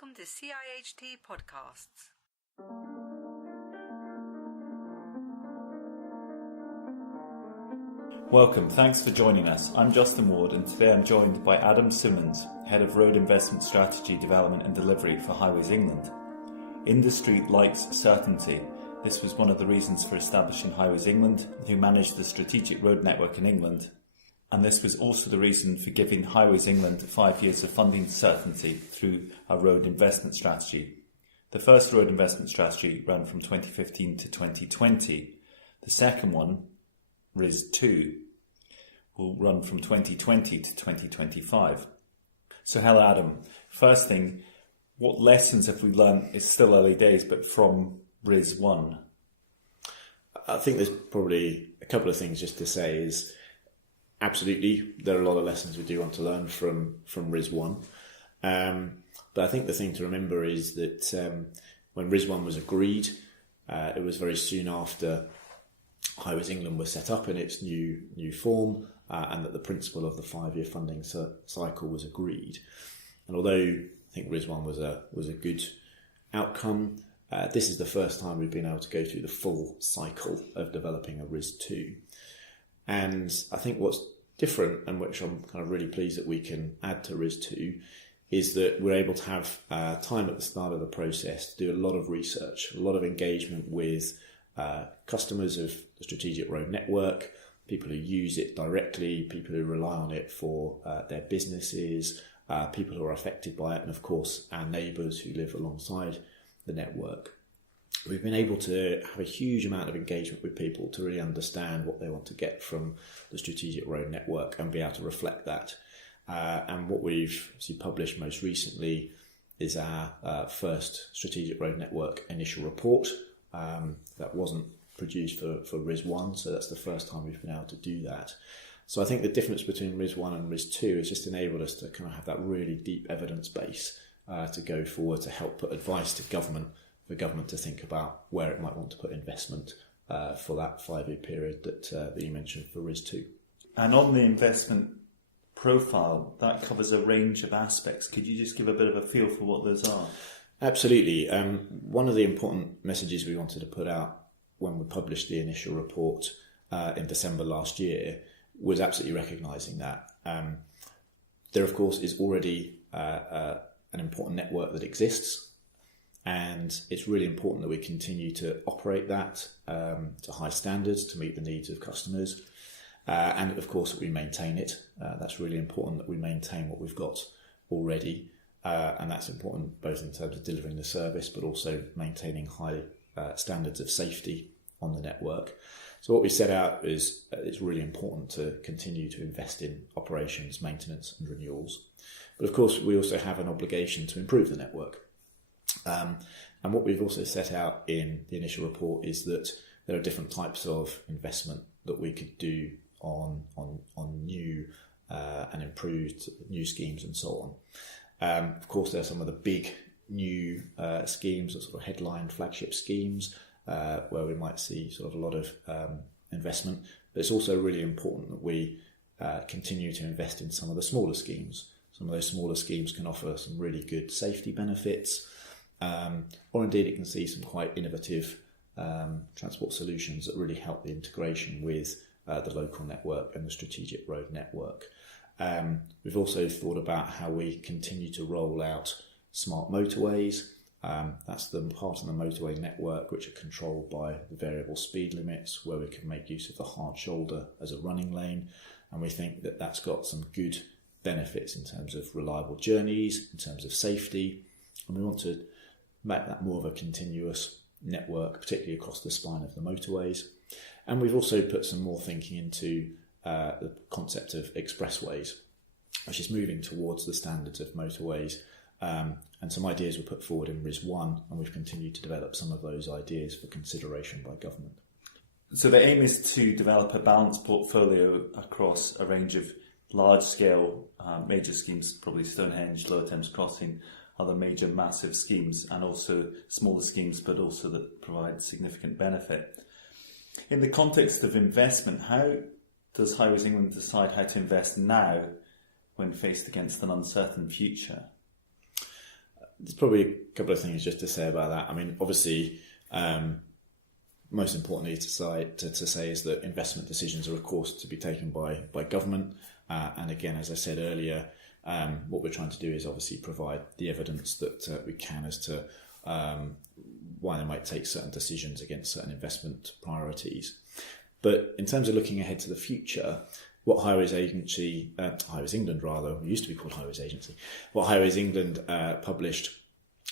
Welcome to CIHT Podcasts. Welcome, thanks for joining us. I'm Justin Ward and today I'm joined by Adam Simmons, Head of Road Investment Strategy, Development and Delivery for Highways England. Industry likes certainty. This was one of the reasons for establishing Highways England, who manage the strategic road network in England. And this was also the reason for giving Highways England 5 years of funding certainty through our road investment strategy. The first road investment strategy ran from 2015 to 2020. The second one, RIS2, will run from 2020 to 2025. So hello Adam, first thing, what lessons have we learned? It's still early days, but from RIS1? I think there's probably a couple of things just to say is, absolutely, there are a lot of lessons we do want to learn from RIS1. But I think the thing to remember is that when RIS1 was agreed, it was very soon after Highways England was set up in its new form, and that the principle of the 5-year funding cycle was agreed. And although I think RIS1 was a good outcome, this is the first time we've been able to go through the full cycle of developing a RIS2. And I think what's different, and which I'm kind of really pleased that we can add to RIS2, is that we're able to have time at the start of the process to do a lot of research, a lot of engagement with customers of the strategic road network, people who use it directly, people who rely on it for their businesses, people who are affected by it, and of course our neighbours who live alongside the network. We've been able to have a huge amount of engagement with people to really understand what they want to get from the strategic road network and be able to reflect that. And what we've published most recently is our first strategic road network initial report. That wasn't produced for RIS1, so that's the first time we've been able to do that. So I think the difference between RIS1 and RIS2 has just enabled us to kind of have that really deep evidence base to go forward to help put advice to government, for government to think about where it might want to put investment for that 5-year period that you mentioned for RIS2. And on the investment profile, that covers a range of aspects. Could you just give a bit of a feel for what those are? Absolutely. One of the important messages we wanted to put out when we published the initial report in December last year was absolutely recognising that. There, of course, is already an important network that exists, and it's really important that we continue to operate that to high standards to meet the needs of customers. And of course, that we maintain it. That's really important that we maintain what we've got already. And that's important both in terms of delivering the service, but also maintaining high standards of safety on the network. So what we set out is it's really important to continue to invest in operations, maintenance and renewals. But of course, we also have an obligation to improve the network. And what we've also set out in the initial report is that there are different types of investment that we could do on new and improved new schemes and so on. Of course, there are some of the big new schemes, or sort of headline flagship schemes, where we might see sort of a lot of investment. But it's also really important that we continue to invest in some of the smaller schemes. Some of those smaller schemes can offer some really good safety benefits, or indeed it can see some quite innovative transport solutions that really help the integration with the local network and the strategic road network. We've also thought about how we continue to roll out smart motorways. That's the part of the motorway network which are controlled by the variable speed limits, where we can make use of the hard shoulder as a running lane. And we think that that's got some good benefits in terms of reliable journeys, in terms of safety. And we want to make that more of a continuous network, particularly across the spine of the motorways. And we've also put some more thinking into the concept of expressways, which is moving towards the standards of motorways. And some ideas were put forward in RIS1, and we've continued to develop some of those ideas for consideration by government. So the aim is to develop a balanced portfolio across a range of large-scale major schemes, probably Stonehenge, Lower Thames Crossing, other major massive schemes, and also smaller schemes, but also that provide significant benefit. In the context of investment, how does Highways England decide how to invest now when faced against an uncertain future? There's probably a couple of things just to say about that. I mean, obviously, most importantly to say is that investment decisions are, of course, to be taken by government. And again, as I said earlier, what we're trying to do is obviously provide the evidence that we can as to why they might take certain decisions against certain investment priorities. But in terms of looking ahead to the future, what Highways England rather, it used to be called Highways Agency, what Highways England published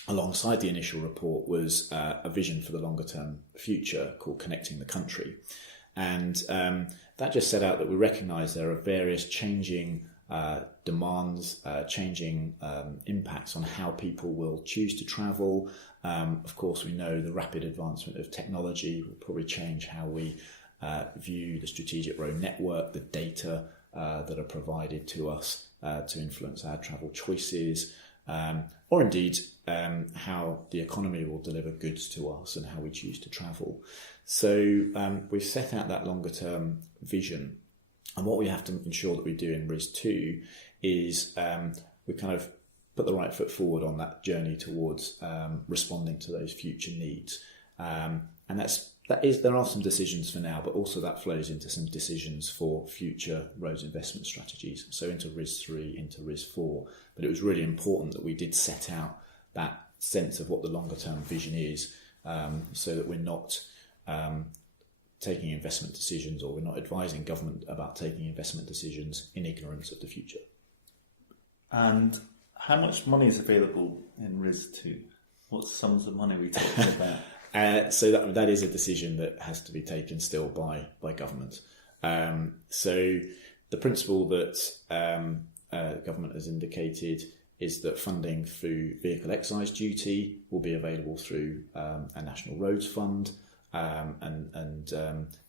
alongside the initial report was a vision for the longer term future called Connecting the Country. And that just set out that we recognise there are various changing demands, changing impacts on how people will choose to travel. Of course, we know the rapid advancement of technology will probably change how we view the strategic road network, the data that are provided to us to influence our travel choices, or indeed how the economy will deliver goods to us and how we choose to travel. So we've set out that longer term vision, and what we have to ensure that we do in RIS2 is we kind of put the right foot forward on that journey towards responding to those future needs. And there are some decisions for now, but also that flows into some decisions for future roads investment strategies. So into RIS3, into RIS4. But it was really important that we did set out that sense of what the longer term vision is, so that we're not taking investment decisions, or we're not advising government about taking investment decisions in ignorance of the future. And how much money is available in RIS2? What sums of money are we talking about? So that is a decision that has to be taken still by government. So the principle that government has indicated is that funding through vehicle excise duty will be available through a National Roads Fund, and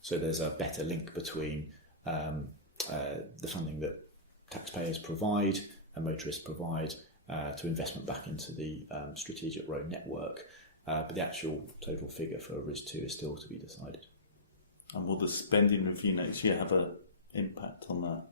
so there's a better link between the funding that taxpayers provide and motorists provide to investment back into the strategic road network. But the actual total figure for RIS2 is still to be decided. And will the spending review next year have an impact on that?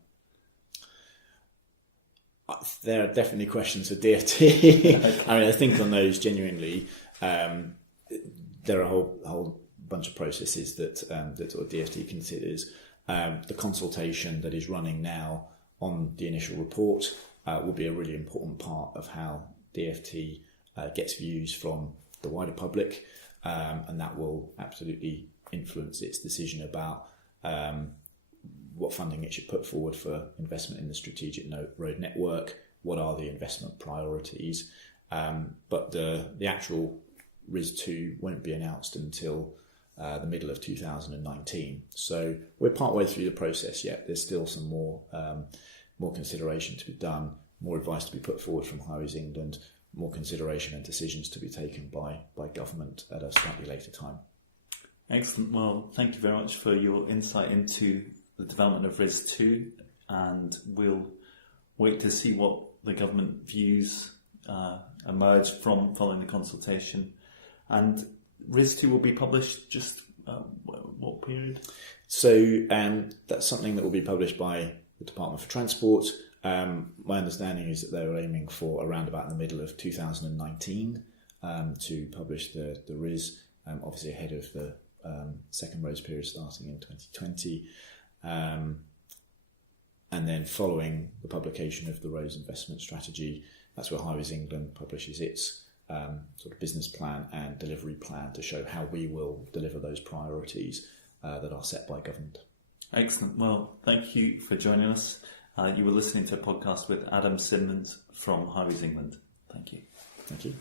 There are definitely questions for DFT. Okay. I mean, I think on those genuinely, there are a whole bunch of processes that sort of DFT considers. The consultation that is running now on the initial report will be a really important part of how DFT gets views from the wider public, and that will absolutely influence its decision about what funding it should put forward for investment in the strategic road network, what are the investment priorities, but the actual RIS2 won't be announced until the middle of 2019. So we're partway through the process yet. There's still some more consideration to be done, more advice to be put forward from Highways England, more consideration and decisions to be taken by government at a slightly later time. Excellent. Well, thank you very much for your insight into the development of RIS2, and we'll wait to see what the government views emerge from following the consultation. And RIS2 will be published just what period? So that's something that will be published by the Department for Transport. My understanding is that they were aiming for around about the middle of 2019 to publish the RIS, obviously ahead of the second roads period starting in 2020. And then following the publication of the roads investment strategy, that's where Highways England publishes its sort of business plan and delivery plan to show how we will deliver those priorities that are set by government. Excellent. Well, thank you for joining us. You were listening to a podcast with Adam Simmons from Highways England. Thank you. Thank you.